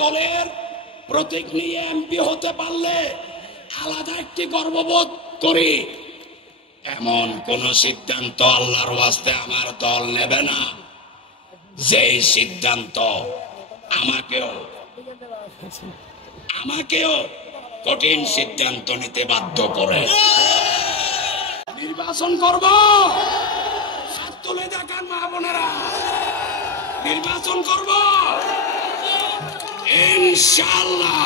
দলের প্রতীক নিয়ে এমপি হতে পারলে আলাদা একটি গর্ববোধ করি। এমন কোন সিদ্ধান্ত আল্লাহর ওয়াস্তে আমার দল নেবে না যে সিদ্ধান্ত আমাকেও কঠিন সিদ্ধান্ত নিতে বাধ্য করে। নির্বাচন করব, তুলে দেখান মা বোনেরা, নির্বাচন করব ইনশাআল্লাহ,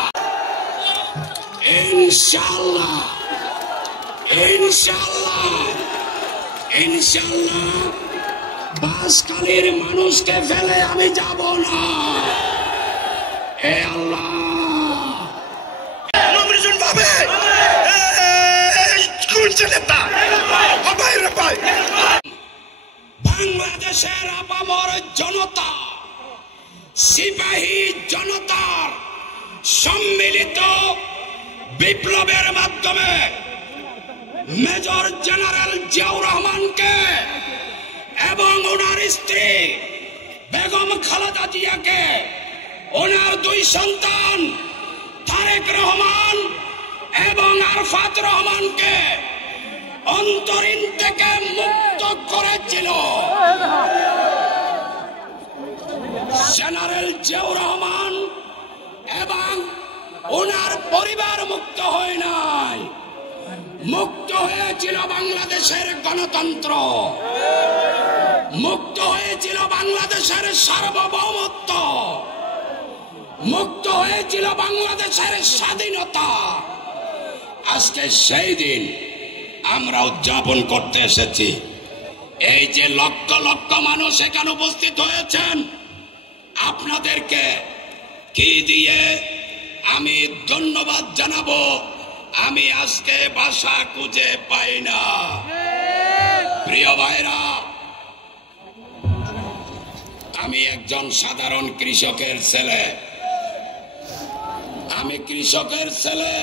ইনশাআল্লাহ, ইনশাআল্লাহ, ইনশাআল্লাহ। বাঁশখালীর মানুষকে ফেলে আমি যাব না। এ আল্লাহ, বাংলাদেশের আপামর জনতা, সিপাহী জনতার সম্মিলিত বিপ্লবের মাধ্যমে মেজর জেনারেল জিয়াউর রহমানকে এবং ওনার স্ত্রী বেগম খালেদা জিয়াকে, ওনার দুই সন্তান তারেক রহমান এবং আরফাত রহমানকে অন্তরীণ থেকে মুক্ত করেছিল। জেনারেল জিয়াউর রহমান এবং ওনার পরিবার মুক্ত হয় নাই, মুক্ত হয়েছিল বাংলাদেশের গণতন্ত্র, মুক্ত হয়েছিল বাংলাদেশের সার্বভৌমত্ব, মুক্ত হয়েছিল বাংলাদেশের স্বাধীনতা। আজকে সেই দিন আমরা উদযাপন করতে এসেছি। এই যে লক্ষ লক্ষ মানুষ এখানে উপস্থিত হয়েছেন, আপনাদেরকে কি দিয়ে আমি ধন্যবাদ জানাবো আমি আজকে ভাষা খুঁজে পাই না। প্রিয় ভাইরা, আমি একজন সাধারণ কৃষকের ছেলে, আমি কৃষকের ছেলে,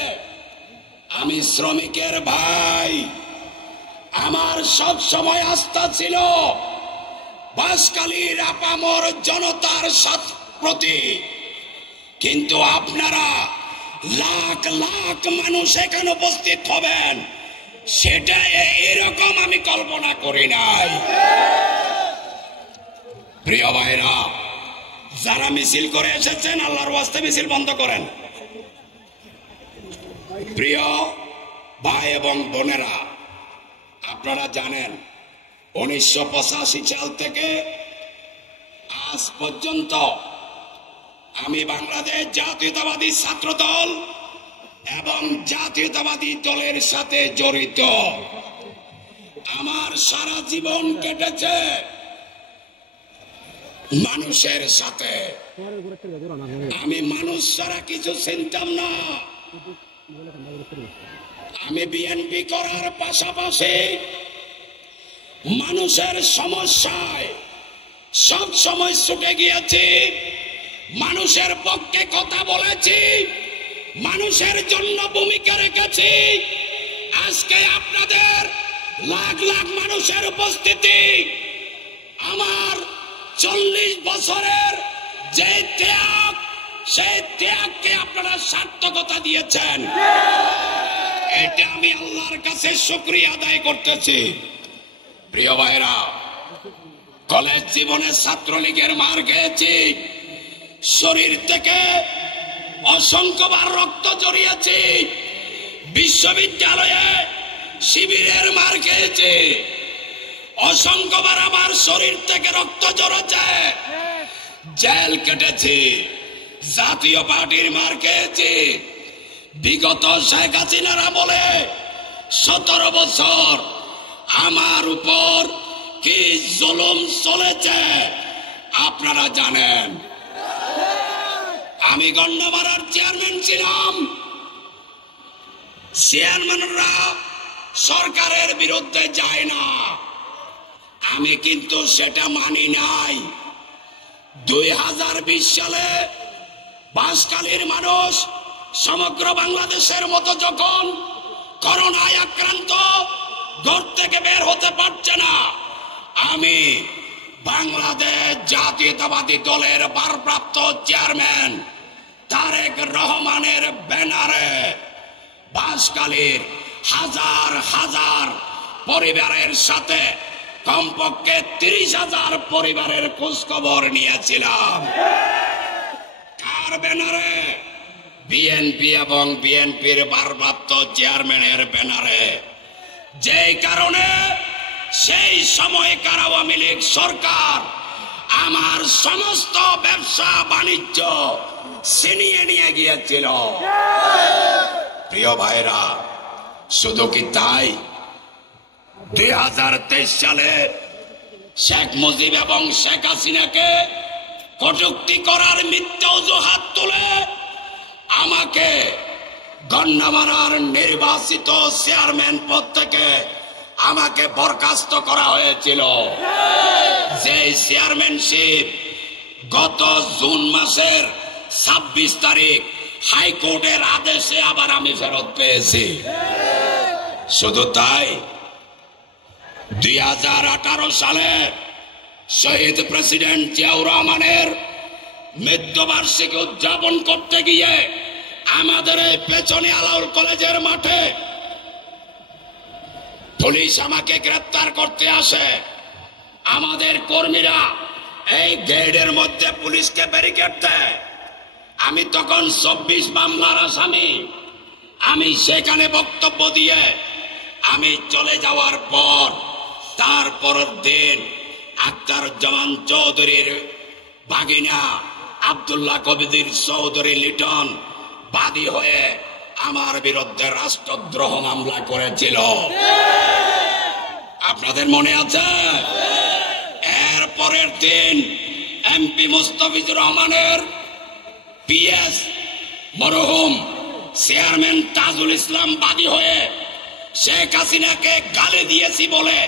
আমি শ্রমিকের ভাই। আমার সব সময় আস্থা ছিল বাঁশখালীর আপামর জনতার প্রতি, কিন্তু আপনারা লাখ লাখ মানুষ এখানে উপস্থিত হবেন সেটা এরকম আমি কল্পনা করি নাই। প্রিয় ভাইরা, যারা মিছিল করে এসেছেন আল্লাহর ওয়াস্তে মিছিল বন্ধ করেন। প্রিয় ভাই এবং বোনেরা, আপনারা জানেন 1985 সাল থেকে আজ পর্যন্ত আমি বাংলাদেশ জাতীয়তাবাদী ছাত্র দল এবং জাতীয়তাবাদী দলের সাথে জড়িত। আমার সারা জীবন কেটেছে মানুষের সাথে। আমি মানুষ ছাড়া কিছু চিনতাম না। আমি বিএনপি করার পাশাপাশি মানুষের সমস্যায় সব সময় ছুটে গিয়েছি, মানুষের পক্ষে কথা বলেছি, মানুষের জন্য ভূমিকা রেখেছি। আজকে আপনাদের লাখ লাখ মানুষের উপস্থিতি আমার 40 বছরের যে ত্যাগ, সেই ত্যাগকে আপনারা সার্থকতা দিয়েছেন। এটা আমি আল্লাহর কাছে শুকরিয়া আদায় করতেছি। প্রিয় ভাইরা, কলেজ জীবনে ছাত্রলীগের মার খেয়েছি, শরীর থেকে অসংখ্যবার রক্ত জড়িয়েছি, বিশ্ববিদ্যালয়ে শিবিরের মার খেয়েছি, অসংখ্যবার আমার শরীর থেকে রক্ত ঝরেছে, জেল কেটেছি, জাতীয় পার্টির মার খেয়েছি। বিগত শেখ হাসিনার আমলে 17 বছর আমার উপর কি জুলুম চলেছে আপনারা জানেন। আমি গন্ডমারার চেয়ারম্যান ছিলাম। চেয়ারম্যানরা সরকারের বিরুদ্ধে যায় না, আমি কিন্তু সেটা মানি নাই। 2020 সালে বাঁশখালীর মানুষ সমগ্র বাংলাদেশের মতো যখন করোনায় আক্রান্ত, ঘর থেকে বের হতে পারছে না, আমি বাংলাদেশ জাতীয়তাবাদী দলের ভারপ্রাপ্ত চেয়ারম্যান তারেক রহমানের ব্যানারে বাঁশখালীর হাজার হাজার পরিবারের সাথে কমপক্ষে 30,000 পরিবারের খোঁজ খবর নিয়েছিলাম। কার ব্যানারে? বিএনপি এবং বিএনপির ভারপ্রাপ্ত চেয়ারম্যানের ব্যানারে। যেই কারণে সেই সময়কার আওয়ামী লীগ সরকার আমার সমস্ত ব্যবসা বাণিজ্য ছিনিয়ে নিয়ে গিয়েছিল। প্রিয় ভাইরা, শুধু কি তাই? 2023 সালে শেখ মুজিব এবং শেখ হাসিনাকে কটূক্তি করার মিথ্যা অজুহাত তুলে আমাকে গন্ডামারার নির্বাচিত চেয়ারম্যান পদ থেকে আমাকে বরখাস্ত করা হয়েছিল। যে চেয়ারম্যানশিপ গত জুন মাসের 26 তারিখ হাইকোর্টের আদেশে আবার আমি ফেরত পেয়েছি। শুধু তাই, 2018 সালে শহীদ প্রেসিডেন্ট জিয়াউর রহমানের মৃত্যুবার্ষিকী উদযাপন করতে গিয়ে আমাদের এই পেছনে আলাউল কলেজের মাঠে পুলিশ আমাকে গ্রেফতার করতে আসে। আমাদের কর্মীরা এই গেটের মধ্যে পুলিশকে ব্যারিকেড দেয়। আমি তখন 24 মামলার আসামি। আমি সেখানে বক্তব্য দিয়ে আমি চলে যাওয়ার পর তারপরের দিন আখতারুজ্জামান চৌধুরীর ভাগিনা আব্দুল্লাহ কবির চৌধুরী লিটন বাদী হয়ে আমার বিরুদ্ধে রাষ্ট্রদ্রোহ মামলা করেছিল। আপনাদের মনে আছে? এর পরের দিন এমপি মুস্তাফিজুর রহমানের পিএস মরহুম চেয়ারম্যান তাজুল ইসলাম বাদী হয়ে শেখ হাসিনাকে গালি দিয়েছি বলে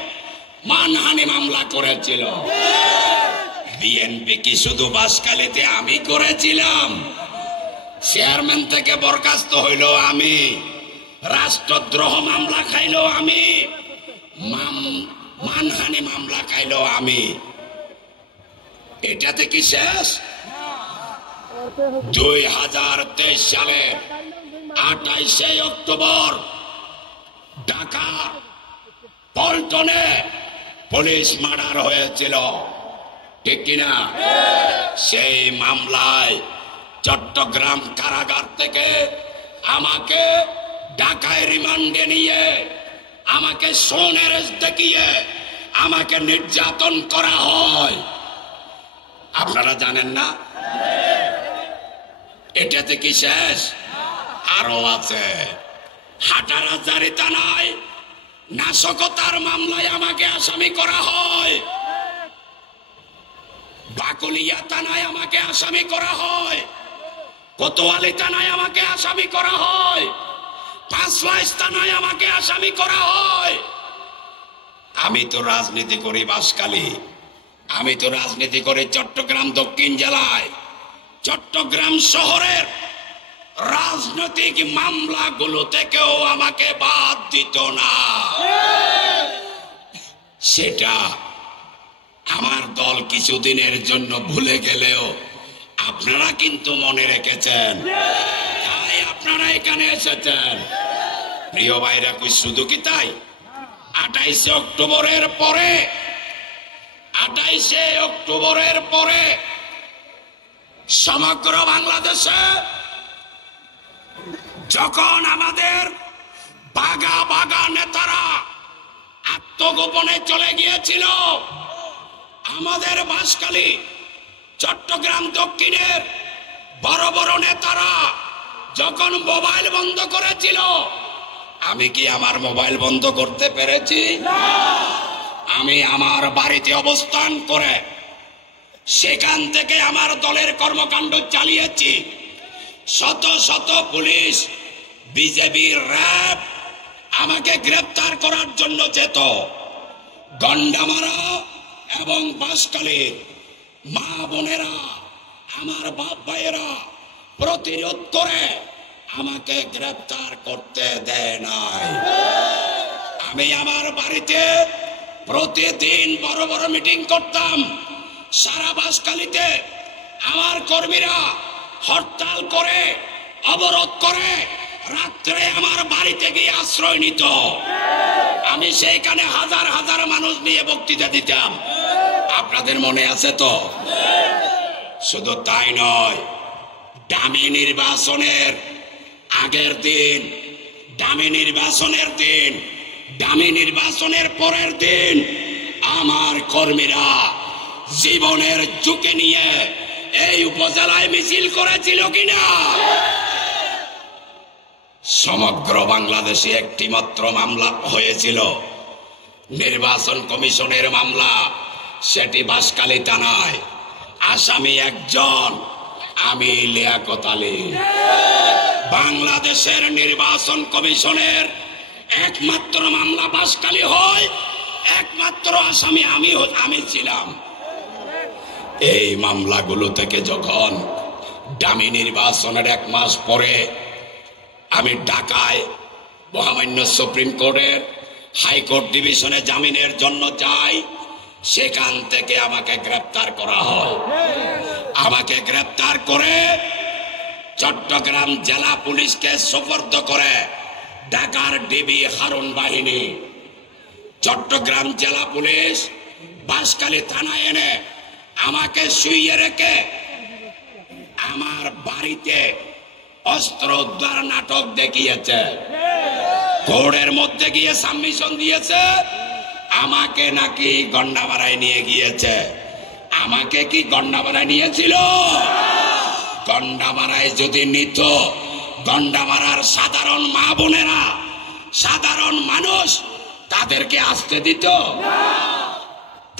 মানহানি মামলা করেছিল। বিএনপি কি শুধু বাঁশখালীতে আমি করেছিলাম? চেয়ারম্যান থেকে বরখাস্ত হইল আমি, রাষ্ট্রদ্রোহ মামলা খাইল আমি, মানহানি মামলা খাইল আমি। এটাতে কি শেষ? 2023 সালে 28শে অক্টোবর ঢাকা পল্টনে পুলিশ মার্ডার হয়েছিল, ঠিক কিনা? সেই মামলায় চট্টগ্রাম কারাগার থেকে আমাকে ঢাকায় রিমান্ডে নিয়ে আমাকে সোনের দেখিয়ে আমাকে নির্যাতন করা হয়। আপনারা জানেন না? এটাতে কি শেষ? আরো আছে। হাটারাজারি থানায় নাশকতার মামলায় আমাকে আসামি করা হয়। বাকুলিয়া থানায় আমাকে আসামি করা হয়। কোতোয়ালি থানায় আমাকে আসামি করা হয়। পাঁচলাইশ থানায় আমাকে আসামি করা হয়। আমি তো রাজনীতি করি বাঁশখালী, আমি তো রাজনীতি করি চট্টগ্রাম দক্ষিণ জেলায়। চট্টগ্রাম শহরের রাজনৈতিক মামলাগুলো থেকেও আমাকে বাদ দিত না। সেটা আমার দল কিছুদিনের জন্য ভুলে গেলেও আপনারা কিন্তু মনে রেখেছেন, তাই আপনারা এখানে এসেছেন। প্রিয় ভাইরা, কই শুধু কি তাই? 28শে অক্টোবরের পরে সমগ্র বাংলাদেশে যখন আমাদের বাগা বাগা নেতারা আত্মগোপনে চলে গিয়েছিল, আমাদের বাঁশখালী চট্টগ্রাম দক্ষিণের বড় বড় নেতারা যখন মোবাইল বন্ধ করেছিল, আমি কি আমার মোবাইল বন্ধ করতে পেরেছি? আমি আমার বাড়িতে অবস্থান করে সেখান থেকে আমার দলের কর্মকাণ্ড চালিয়েছি। শত শত পুলিশ, বিজেপি, র্যাব আমাকে গ্রেফতার করার জন্য যেত। গন্ডামারা এবং বাঁশখালীর মা বোনেরা, আমার বাপ ভাইয়েরা প্রতিরোধ করে আমাকে গ্রেফতার করতে দেয় নাই। আমি আমার বাড়িতে প্রতিদিন বড় বড় মিটিং করতাম। সারা বাঁশখালীতে আমার কর্মীরা হরতাল করে অবরোধ করে রাত্রে আমার বাড়িতে গিয়ে আশ্রয় নিত। আমি সেইখানে হাজার হাজার মানুষ নিয়ে বক্তৃতা দিতাম। আপনাদের মনে আছে তো? শুধু তাই নয়, ডামি নির্বাচনের আগের দিন, ডামি নির্বাচনের দিন, ডামি নির্বাচনের পরের দিন আমার কর্মীরা জীবনের ঝুঁকি নিয়ে এই উপজেলায় মিছিল করেছিল কিনা? সমগ্র বাংলাদেশে একটি মাত্র মামলা হয়েছিল, নির্বাচন কমিশনের মামলা, সেটি বাঁশখালী থানায়। আসামি একজন, আমি লিয়াকত আলী। বাংলাদেশের নির্বাচন কমিশনের একমাত্র মামলা বাঁশখালী হয়, একমাত্র আসামি আমি ছিলাম। এই মামলাগুলো থেকে যখন ডামি নির্বাচনের 1 মাস পরে আমি ঢাকায় মহামান্য সুপ্রিম কোর্টের হাইকোর্ট ডিভিশনে জামিনের জন্য যাই, সেখান থেকে আমাকে গ্রেপ্তার করা হয়। আমাকে গ্রেপ্তার করে চট্টগ্রাম জেলা পুলিশকে সুপর্দ করে ঢাকার ডিবি হারুন বাহিনী। চট্টগ্রাম জেলা পুলিশ বাঁশখালী থানায় এনে আমাকে শুইয়ে রেখে আমার বাড়িতে অস্ত্র উদ্ধার নাটক দেখিয়েছে। কোর্টের মধ্যে গিয়ে সাবমিশন দিয়েছে আমাকে নাকি গন্ডামারায় নিয়ে গিয়েছে। আমাকে কি গন্ডামারায় নিয়েছিল? গন্ডামারায় যদি নিত, গন্ডামারার সাধারণ মা বোনেরা, সাধারণ মানুষ তাদেরকে আসতে দিত?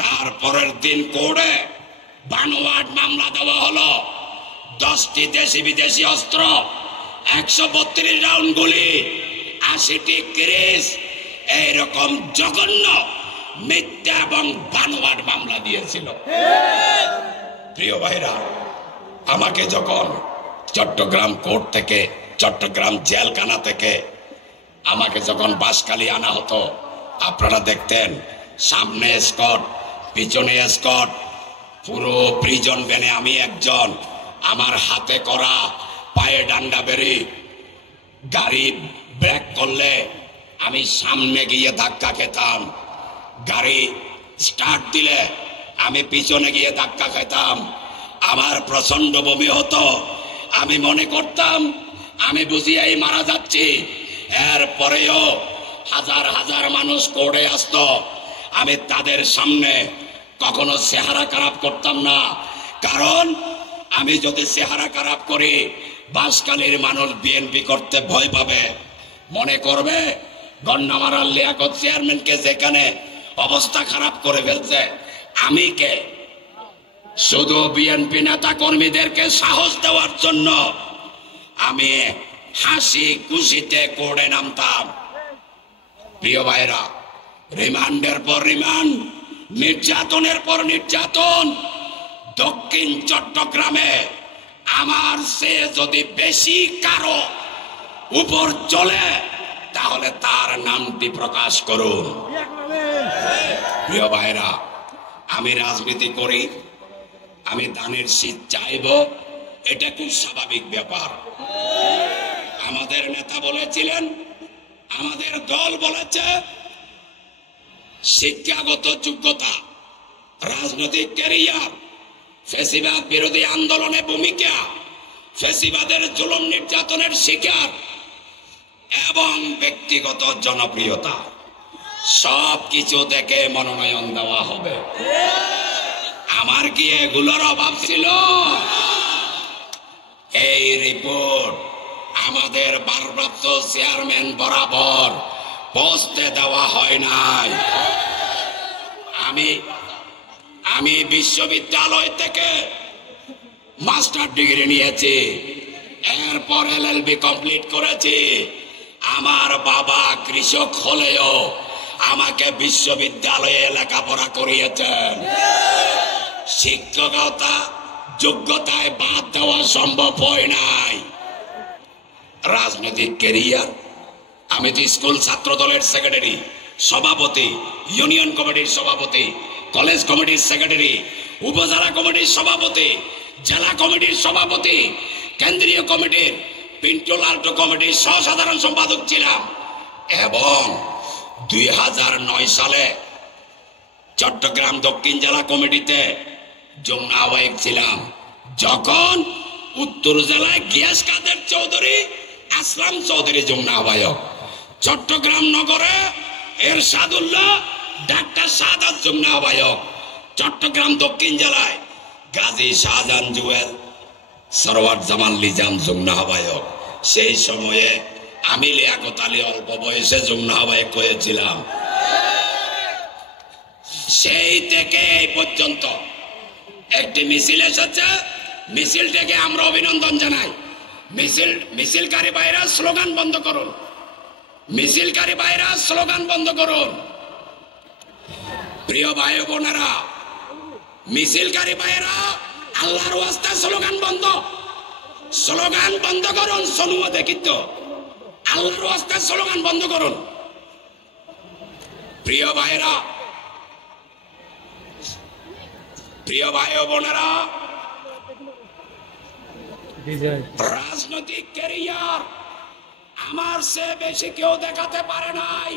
তারপরের দিন কোর্টে বানোয়াট মামলা দেওয়া হলো। 10টি দেশি বিদেশি অস্ত্র, 132 রাউন্ড গুলি, 80টি ক্রিস, এইরকম জঘন্য মিথ্যা এবং বানোয়াট মামলা দিয়েছিল। প্রিয় ভাইরা, আমাকে যখন চট্টগ্রাম কোর্ট থেকে, চট্টগ্রাম জেলখানা থেকে আমাকে যখন বাঁশখালী আনা হতো, আপনারা দেখতেন সামনে স্কট, পিছনে স্কট, পুরো প্রিজন ভ্যানে আমি একজন। আমার হাতে করা, পায়ে ডান্ডা বেরি, গাড়ি ব্রেক করলে আমি সামনে গিয়ে ধাক্কা খেতাম, গাড়ি স্টার্ট দিলে আমি পিছনে গিয়ে ধাক্কা খেতাম। আমার প্রচন্ড বমি হতো। আমি মনে করতাম আমি বুঝিয়াই মারা যাচ্ছি। এরপরেও হাজার হাজার মানুষ কোর্টে আসতো, আমি তাদের সামনে কখনো চেহারা খারাপ করতাম না। কারণ আমি যদি চেহারা খারাপ করি, বাঁশখালীর মানুষ বিএনপি করতে ভয় পাবে, মনে করবে গন্ডামারার লিয়াকত চেয়ারম্যানকে যেখানে অবস্থা খারাপ করে ফেলছে, আমি কে? শুধু বিএনপি নেতা কর্মীদেরকে সাহস দেওয়ার জন্য আমি হাসি খুশিতে কোর্টে নামতাম। প্রিয় ভাইরা, রিমান্ডের পর রিমান্ড, নির্যাতনের পর নির্যাতন। দক্ষিণ চট্টগ্রামে আমার সে যদি বেশি কারো উপর চলে, তাহলে তার নামটি প্রকাশ করুন। প্রিয় ভাইরা, আমি রাজনীতি করি, আমি দানের শীত চাইব, এটা খুব স্বাভাবিক ব্যাপার। আমাদের নেতা বলেছিলেন, আমাদের দল বলেছে, শিক্ষাগত যোগ্যতা, রাজনৈতিক ক্যারিয়ার, ফ্যাসিবাদ বিরোধী আন্দোলনে ভূমিকা, ফ্যাসিবাদের জুলুম নির্যাতনের শিকার এবং ব্যক্তিগত জনপ্রিয়তা, সব কিছু দেখে মনোনয়ন দেওয়া হবে। আমার কি এগুলোর অভাব ছিল? এই রিপোর্ট আমাদের ভারপ্রাপ্ত চেয়ারম্যান বরাবর পৌঁছতে দেওয়া হয় নাই। আমি বিশ্ববিদ্যালয় থেকে মাস্টার ডিগ্রি নিয়েছি, এরপর LLB কমপ্লিট করেছি। আমার বাবা কৃষক হলেও আমাকে বিশ্ববিদ্যালয়ে লেখাপড়া করিয়েছেন। শিক্ষকতা যোগ্যতায় বাদ দেওয়া সম্ভব হয় নাই। রাজনৈতিক ক্যারিয়ার, আমি তো স্কুল ছাত্র দলের সেক্রেটারি, সভাপতি, ইউনিয়ন কমিটির সভাপতি, কলেজ কমিটির সেক্রেটারি, উপজেলা কমিটির সভাপতি, জেলা কমিটির সভাপতি, কেন্দ্রীয় কমিটির পিন্টু লালটু কমিটির সহ-সাধারণ সম্পাদক ছিলাম এবং 2009 সালে চট্টগ্রাম দক্ষিণ জেলা কমিটিতে যুগ্ম আহ্বায়ক ছিলাম, যখন উত্তর জেলায় গিয়াস কাদের চৌধুরী, আসলাম চৌধুরী যুগ্ম আহ্বায়ক, চট্টগ্রাম নগরে এরশাদুল্লাহ, ডাক্তার সাদাত যুগ্ম আহ্বায়ক, চট্টগ্রাম দক্ষিণ জেলায় গাজী শাহজাহান জুয়েল, সরওয়ার জামান লিজাম যুগ্ম আহ্বায়ক। সেই সময়ে আমি লিয়াকত আলী অল্প বয়সে যুগ্ম আহ্বায়ক হয়েছিলাম। সেই থেকে এই পর্যন্ত একটি মিছিল এসেছে, মিছিলটাকে আমরা অভিনন্দন জানাই। মিছিলকারী ভাইরা স্লোগান বন্ধ করুন, মিছিলকারী ভাইরা স্লোগান বন্ধ করুন। প্রিয় ভাই বোনেরা, মিছিলকারী ভাইরা আল্লাহর ওয়াস্তে স্লোগান বন্ধ করুন। সোনুয়া দেখিত আল্লাহর ওয়াস্তে স্লোগান বন্ধ করুন। প্রিয় ভাইরা, প্রিয় ভাই বোনেরা, রাজনৈতিক ক্যারিয়ার আমার সে বেশি কেউ দেখাতে পারে নাই।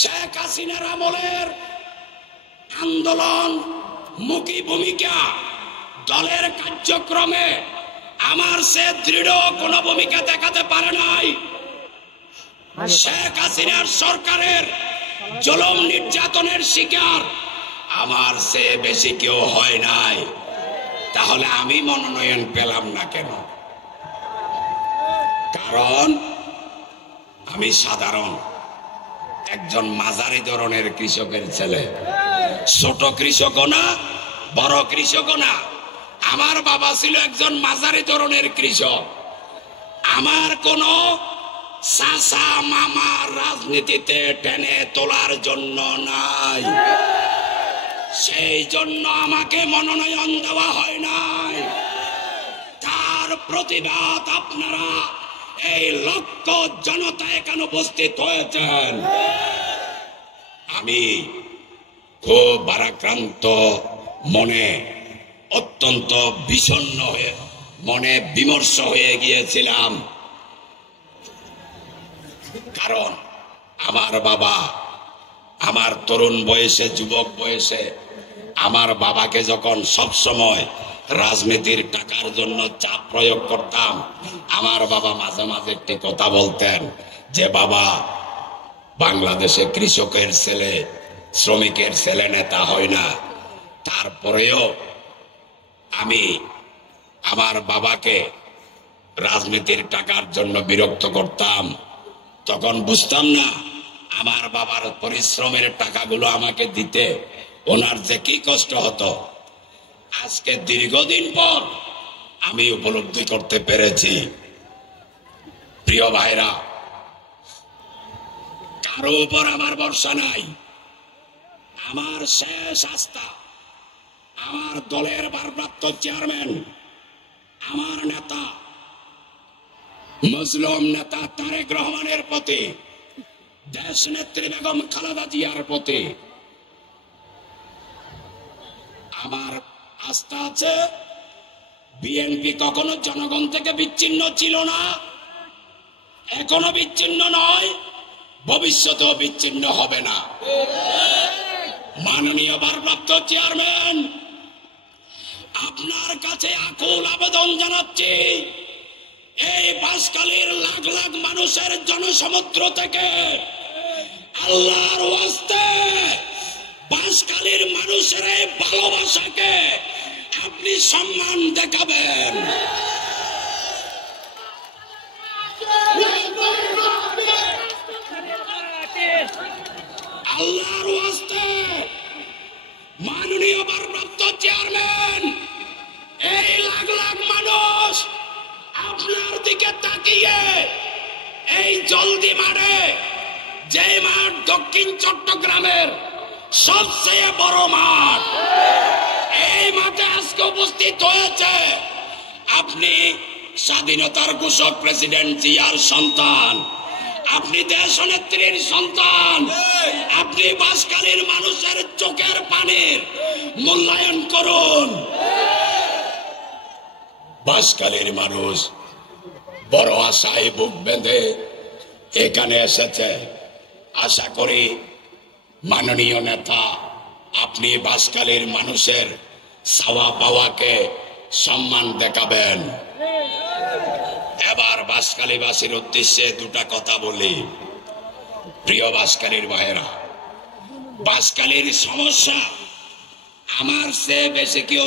শেখ হাসিনার আমলের আন্দোলন মুখী ভূমিকা, দলের কার্যক্রমে আমার সে দৃঢ় কোন ভূমিকা দেখাতে পারে নাই। শেখ হাসিনার সরকারের জুলুম নির্যাতনের শিকার আমার সে বেশি কেউ হয় নাই। তাহলে আমি মনোনয়ন পেলাম না কেন? কারণ আমি সাধারণ একজন মাঝারি ধরনের কৃষকের ছেলে, ছোট কৃষকও না, বড় কৃষকও না। আমার বাবা ছিল একজন মাঝারি ধরনের কৃষক। আমার কোনো চাচা মামা রাজনীতিতে টেনে তোলার জন্য নাই, সেই জন্য আমাকে মনোনয়ন দেওয়া হয় নাই। তার প্রতিবাদ আপনারা এই লক্ষ জনতা এখানে উপস্থিত হয়েছেন। আমি খুব ভারাক্রান্ত মনে, অত্যন্ত বিষণ্ণ হয়ে, মনে বিমর্ষ হয়ে গিয়েছিলাম। কারণ আমার বাবা, আমার তরুণ বয়সে, যুবক বয়সে আমার বাবাকে যখন সব সময় রাজনীতির টাকার জন্য চাপ প্রয়োগ করতাম, আমার বাবা মাঝে মাঝে একটি কথা বলতেন যে, বাবা, বাংলাদেশে কৃষকের ছেলে, শ্রমিকের ছেলে নেতা হয় না। তারপরেও আমি আমার বাবাকে রাজনীতির টাকার জন্য বিরক্ত করতাম। তখন বুঝতাম না আমার বাবার পরিশ্রমের টাকাগুলো আমাকে দিতে ওনার যে কি কষ্ট হতো। আজকে দীর্ঘদিন পর আমি উপলব্ধি করতে পেরেছি। প্রিয় ভাইরা, কারো উপর আমার ভরসা নাই। আমার শেষ আস্থা আমার দলের ভারপ্রাপ্ত চেয়ারম্যান, আমার নেতা, মুসলিম নেতা তারেক রহমানের প্রতি, দেশ নেত্রী বেগম খালেদা জিয়ার প্রতি আমার আস্থা আছে। বিএনপি কখনো জনগণ থেকে বিচ্ছিন্ন ছিল না, এখনো বিচ্ছিন্ন নয়, ভবিষ্যতেও বিচ্ছিন্ন হবে না। মাননীয় ভারপ্রাপ্ত চেয়ারম্যান, আপনার কাছে আকুল আবেদন জানাচ্ছি, এই বাঁশখালীর লাখ লাখ মানুষের জনসমুদ্র থেকে আল্লাহর ওয়াস্তে বাঁশখালীর মানুষের এই ভালোবাসাকে আপনি সম্মান দেখাবেন। আল্লাহর ওয়াস্তে মাননীয় ভারপ্রাপ্ত চেয়ারম্যান, এই লাখ লাখ মানুষ আপনার দিকে তাকিয়ে এই জলদি মাঠে, যে মাঠ দক্ষিণ চট্টগ্রামের সবচেয়ে বড় মাঠ, এই মাঠে আজকে উপস্থিত হয়েছে। আপনি স্বাধীনতার ঘোষক প্রেসিডেন্ট জিয়ার সন্তান, আপনি দেশনেত্রীর সন্তান, আপনি বাঁশখালীর মানুষের চোখের পানির মূল্যায়ন করুন। বাঁশখালীর মানুষ বড় আশায় বুক বেঁধে এখানে এসেছে। আশা করি মাননীয় নেতা আপনি বাঁশখালীর মানুষের চাওয়া পাওয়াকে সম্মান দেখাবেন। এবার বাঁশখালীবাসীর উদ্দেশ্যে দুটা কথা বলি। প্রিয় বাঁশখালীর ভাইয়েরা, বাঁশখালীর সমস্যা আমার চেয়ে বেশি কেউ